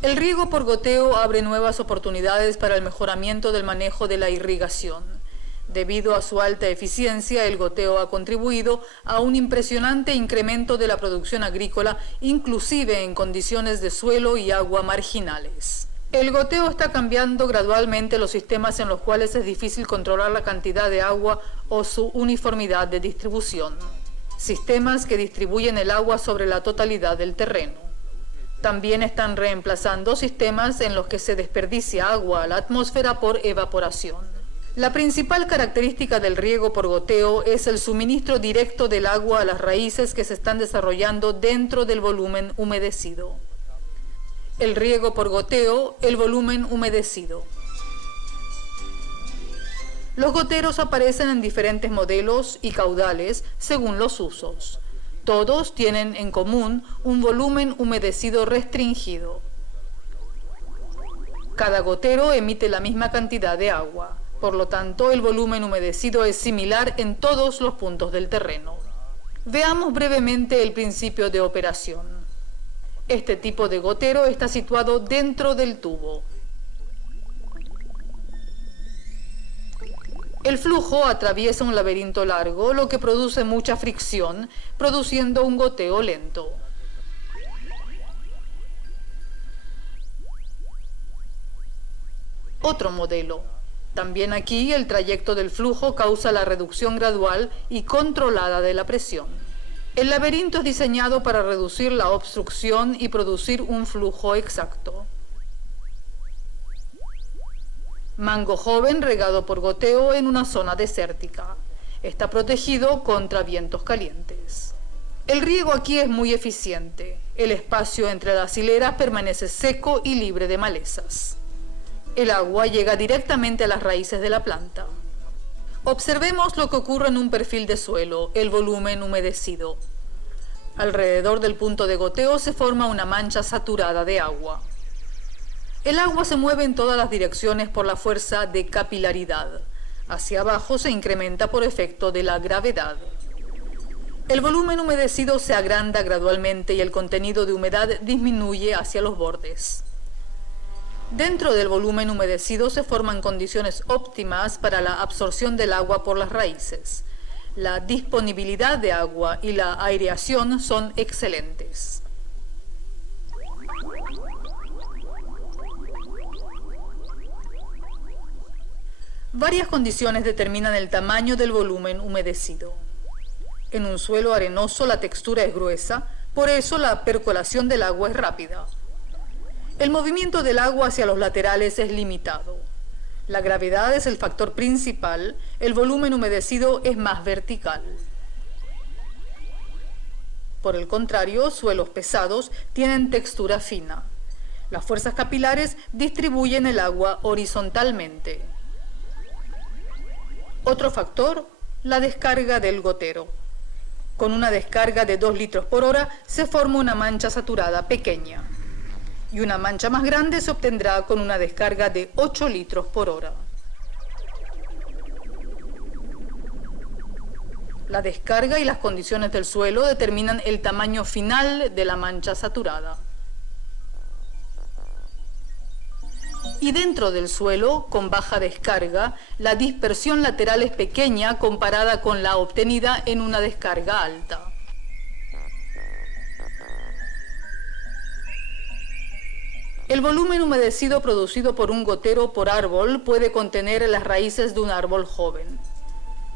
El riego por goteo abre nuevas oportunidades para el mejoramiento del manejo de la irrigación. Debido a su alta eficiencia, el goteo ha contribuido a un impresionante incremento de la producción agrícola, inclusive en condiciones de suelo y agua marginales. El goteo está cambiando gradualmente los sistemas en los cuales es difícil controlar la cantidad de agua o su uniformidad de distribución. Sistemas que distribuyen el agua sobre la totalidad del terreno. También están reemplazando sistemas en los que se desperdicia agua a la atmósfera por evaporación. La principal característica del riego por goteo es el suministro directo del agua a las raíces que se están desarrollando dentro del volumen humedecido. El riego por goteo, el volumen humedecido. Los goteros aparecen en diferentes modelos y caudales según los usos. Todos tienen en común un volumen humedecido restringido. Cada gotero emite la misma cantidad de agua. Por lo tanto, el volumen humedecido es similar en todos los puntos del terreno. Veamos brevemente el principio de operación. Este tipo de gotero está situado dentro del tubo. El flujo atraviesa un laberinto largo, lo que produce mucha fricción, produciendo un goteo lento. Otro modelo. También aquí el trayecto del flujo causa la reducción gradual y controlada de la presión. El laberinto es diseñado para reducir la obstrucción y producir un flujo exacto. Mango joven regado por goteo en una zona desértica. Está protegido contra vientos calientes. El riego aquí es muy eficiente. El espacio entre las hileras permanece seco y libre de malezas. El agua llega directamente a las raíces de la planta. Observemos lo que ocurre en un perfil de suelo, el volumen humedecido. Alrededor del punto de goteo se forma una mancha saturada de agua. El agua se mueve en todas las direcciones por la fuerza de capilaridad. Hacia abajo se incrementa por efecto de la gravedad. El volumen humedecido se agranda gradualmente y el contenido de humedad disminuye hacia los bordes. Dentro del volumen humedecido se forman condiciones óptimas para la absorción del agua por las raíces. La disponibilidad de agua y la aireación son excelentes. Varias condiciones determinan el tamaño del volumen humedecido. En un suelo arenoso la textura es gruesa, por eso la percolación del agua es rápida. El movimiento del agua hacia los laterales es limitado. La gravedad es el factor principal, el volumen humedecido es más vertical. Por el contrario, suelos pesados tienen textura fina. Las fuerzas capilares distribuyen el agua horizontalmente. Otro factor, la descarga del gotero. Con una descarga de 2 litros por hora se forma una mancha saturada pequeña. Y una mancha más grande se obtendrá con una descarga de 8 litros por hora. La descarga y las condiciones del suelo determinan el tamaño final de la mancha saturada. Y dentro del suelo, con baja descarga, la dispersión lateral es pequeña comparada con la obtenida en una descarga alta. El volumen humedecido producido por un gotero por árbol puede contener las raíces de un árbol joven.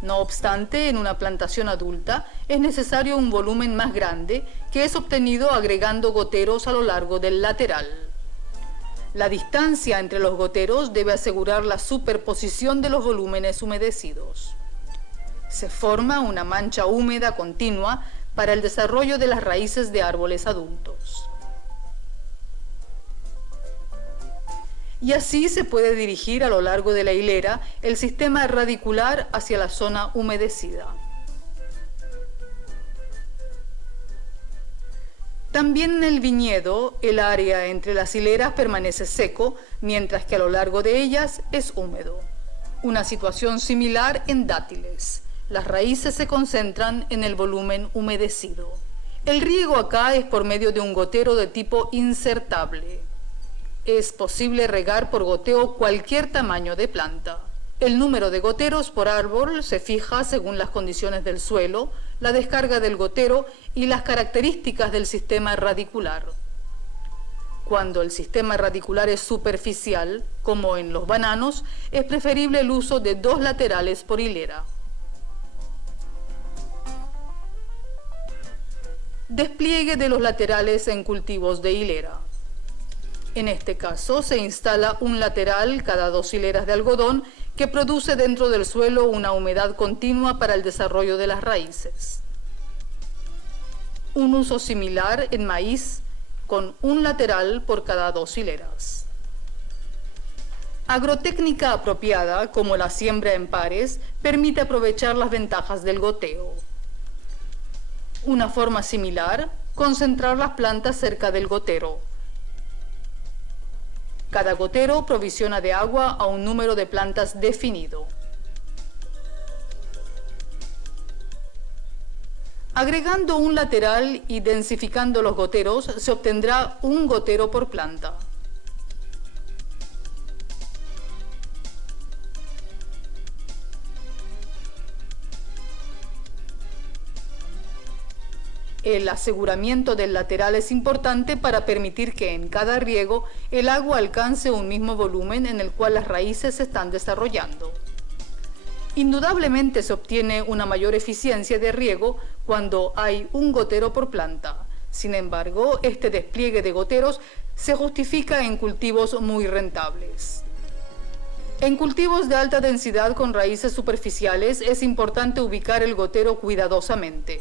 No obstante, en una plantación adulta es necesario un volumen más grande que es obtenido agregando goteros a lo largo del lateral. La distancia entre los goteros debe asegurar la superposición de los volúmenes humedecidos. Se forma una mancha húmeda continua para el desarrollo de las raíces de árboles adultos. Y así se puede dirigir a lo largo de la hilera el sistema radicular hacia la zona humedecida. También en el viñedo, el área entre las hileras permanece seco, mientras que a lo largo de ellas es húmedo. Una situación similar en dátiles. Las raíces se concentran en el volumen humedecido. El riego acá es por medio de un gotero de tipo insertable. Es posible regar por goteo cualquier tamaño de planta. El número de goteros por árbol se fija según las condiciones del suelo, la descarga del gotero y las características del sistema radicular. Cuando el sistema radicular es superficial, como en los bananos, es preferible el uso de 2 laterales por hilera. Despliegue de los laterales en cultivos de hilera. En este caso se instala un lateral cada 2 hileras de algodón que produce dentro del suelo una humedad continua para el desarrollo de las raíces. Un uso similar en maíz con un lateral por cada 2 hileras. Agrotécnica apropiada, como la siembra en pares, permite aprovechar las ventajas del goteo. Una forma similar, concentrar las plantas cerca del gotero. Cada gotero provisiona de agua a un número de plantas definido. Agregando un lateral y densificando los goteros, se obtendrá un gotero por planta. El aseguramiento del lateral es importante para permitir que en cada riego el agua alcance un mismo volumen en el cual las raíces se están desarrollando. Indudablemente se obtiene una mayor eficiencia de riego cuando hay un gotero por planta. Sin embargo, este despliegue de goteros se justifica en cultivos muy rentables. En cultivos de alta densidad con raíces superficiales es importante ubicar el gotero cuidadosamente.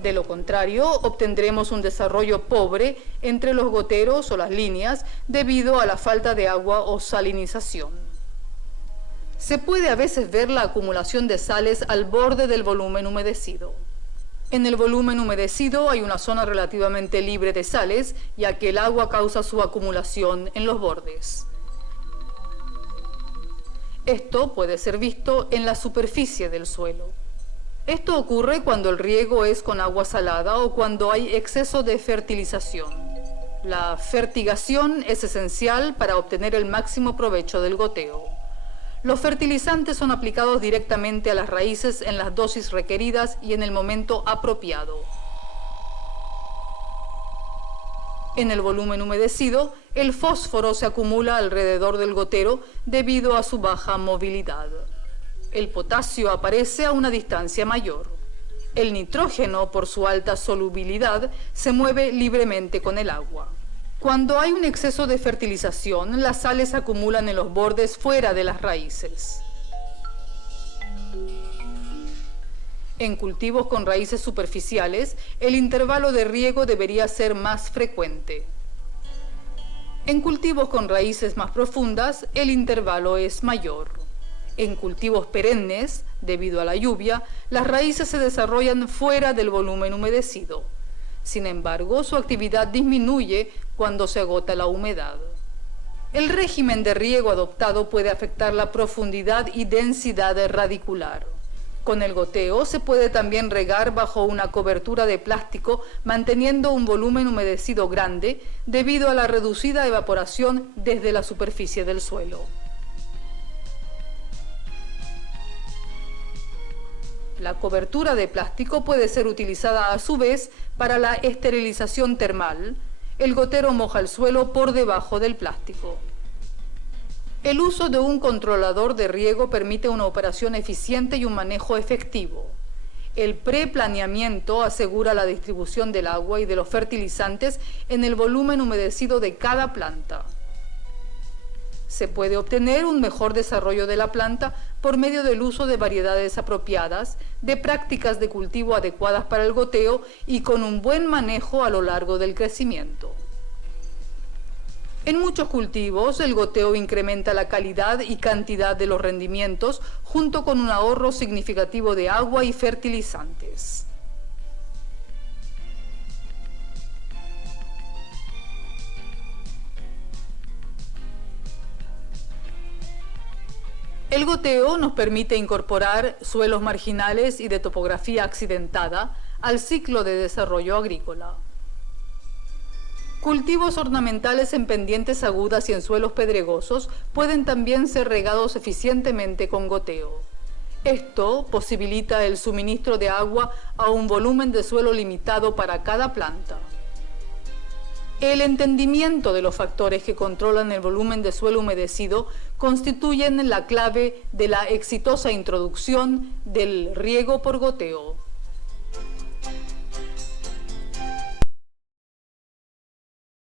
De lo contrario, obtendremos un desarrollo pobre entre los goteros o las líneas debido a la falta de agua o salinización. Se puede a veces ver la acumulación de sales al borde del volumen humedecido. En el volumen humedecido hay una zona relativamente libre de sales, ya que el agua causa su acumulación en los bordes. Esto puede ser visto en la superficie del suelo. Esto ocurre cuando el riego es con agua salada o cuando hay exceso de fertilización. La fertigación es esencial para obtener el máximo provecho del goteo. Los fertilizantes son aplicados directamente a las raíces en las dosis requeridas y en el momento apropiado. En el volumen humedecido, el fósforo se acumula alrededor del gotero debido a su baja movilidad. El potasio aparece a una distancia mayor. El nitrógeno, por su alta solubilidad, se mueve libremente con el agua. Cuando hay un exceso de fertilización, las sales se acumulan en los bordes fuera de las raíces. En cultivos con raíces superficiales, el intervalo de riego debería ser más frecuente. En cultivos con raíces más profundas, el intervalo es mayor. En cultivos perennes, debido a la lluvia, las raíces se desarrollan fuera del volumen humedecido. Sin embargo, su actividad disminuye cuando se agota la humedad. El régimen de riego adoptado puede afectar la profundidad y densidad radicular. Con el goteo se puede también regar bajo una cobertura de plástico manteniendo un volumen humedecido grande debido a la reducida evaporación desde la superficie del suelo. La cobertura de plástico puede ser utilizada a su vez para la esterilización termal. El gotero moja el suelo por debajo del plástico. El uso de un controlador de riego permite una operación eficiente y un manejo efectivo. El preplaneamiento asegura la distribución del agua y de los fertilizantes en el volumen humedecido de cada planta. Se puede obtener un mejor desarrollo de la planta por medio del uso de variedades apropiadas, de prácticas de cultivo adecuadas para el goteo y con un buen manejo a lo largo del crecimiento. En muchos cultivos, el goteo incrementa la calidad y cantidad de los rendimientos junto con un ahorro significativo de agua y fertilizantes. El goteo nos permite incorporar suelos marginales y de topografía accidentada al ciclo de desarrollo agrícola. Cultivos ornamentales en pendientes agudas y en suelos pedregosos pueden también ser regados eficientemente con goteo. Esto posibilita el suministro de agua a un volumen de suelo limitado para cada planta. El entendimiento de los factores que controlan el volumen de suelo humedecido constituyen la clave de la exitosa introducción del riego por goteo.